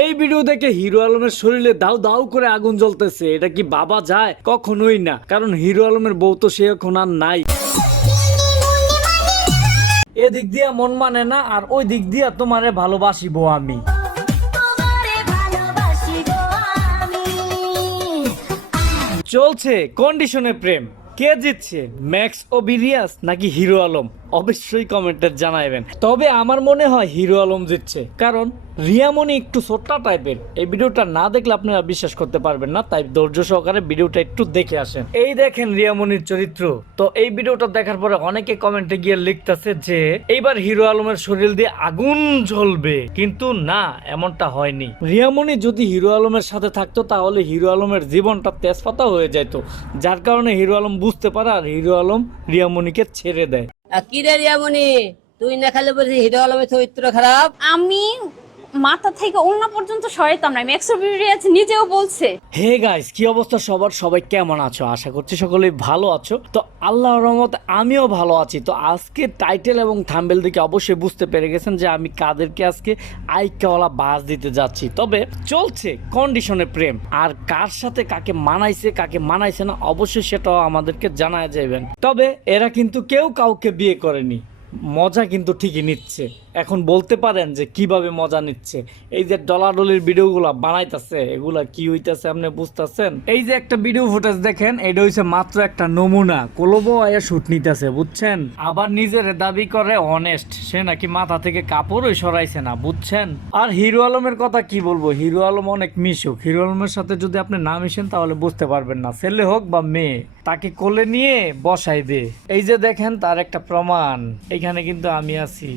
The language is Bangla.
এই ভিডিও দেখে হিরো আলমের শরীরে দাউ দাউ করে আগুন জ্বলতেছে। এটা কি ভাবা যায়? কখনোই না, কারণ হিরো আলমের বউ তো সে এখন আর নাই। এদিক দিয়া মন মানে না, আর ওই দিক দিয়া তোমারে ভালোবাসিবো আমি। চলছে কন্ডিশনে প্রেম। কে জিতছে, ম্যাক্স ও বিরিয়াস নাকি হিরো আলম? অবশ্যই কমেন্টে জানাবেন। তবে আমার মনে হয় হিরো আলম জিতছে, কারণ রিয়ামণি একটু ছোট্টা টাইপের। এই ভিডিওটা না দেখলে আপনারা বিশ্বাস করতে পারবেন না, তাই ধৈর্য সহকারে ভিডিওটা একটু দেখে আসেন। এই দেখেন রিয়ামণির চরিত্র। তো এই ভিডিওটা দেখার পরে অনেকে কমেন্টে গিয়ে লিখতেছে যে এইবার হিরো আলমের শরীর দিয়ে আগুন জ্বলবে, কিন্তু না, এমনটা হয়নি। রিয়ামণি যদি হিরো আলমের সাথে থাকতো তাহলে হিরো আলমের জীবনটা তেজপাতা হয়ে যেত, যার কারণে হিরো আলম বুঝতে পারে আর হিরো আলম রিয়ামণিকে ছেড়ে দেয়। কি রে রিয়ামণি, তুই না খালি বলছিস হিরো আলমের চরিত্র খারাপ? আমি মাথা থেকে ওড়না পর্যন্ত সরাইতাম না, ম্যাক্সোবিরিয়াস নিজেও বলছে। হে গাইস, কি অবস্থা সবার? সবাই কেমন আছো? আশা করছি সকলেই ভালো আছো। তো আল্লাহর রহমতে আমিও ভালো আছি। তো আজকে টাইটেল এবং থাম্বনেল দেখে অবশ্যই বুঝতে পেরে গেছেন যে আমি কাদেরকে আজকে আইকাওয়ালা বাস দিতে যাচ্ছি। তবে চলছে কন্ডিশনে প্রেম, আর কার সাথে কাকে মানাইছে কাকে মানাইছে না অবশ্যই সেটাও আমাদেরকে জানায় যাবেন। তবে এরা কিন্তু কেউ কাউকে বিয়ে করেনি, মজা কিন্তু ঠিকই নিচ্ছে। এখন বলতে পারেন যে কিভাবে মজা নিচ্ছে। এই যে ডলাডলির ভিডিওগুলো বানাইতেছে, এগুলা কি হইতেছে আপনি বুঝতেছেন? এই যে একটা ভিডিও ফুটেজ দেখেন, এটা হইছে মাত্র একটা নমুনা। কোলবো আয়া শুট নিতেছে, বুঝছেন? আবার নিজের দাবি করে অনেস্ট, সে নাকি মাথা থেকে কাপড়ই সরাইছে না, বুঝছেন? আর হিরো আলমের কথা কি বলবো, হিরো আলম অনেক মিশুক। হিরো আলমের সাথে যদি আপনি না মিশেন তাহলে বুঝতে পারবেন না, ছেলে হোক বা মেয়ে, তাকে কোলে নিয়ে বসাইবে। এই যে দেখেন তার একটা প্রমাণ, এখানে কিন্তু আমি আছি।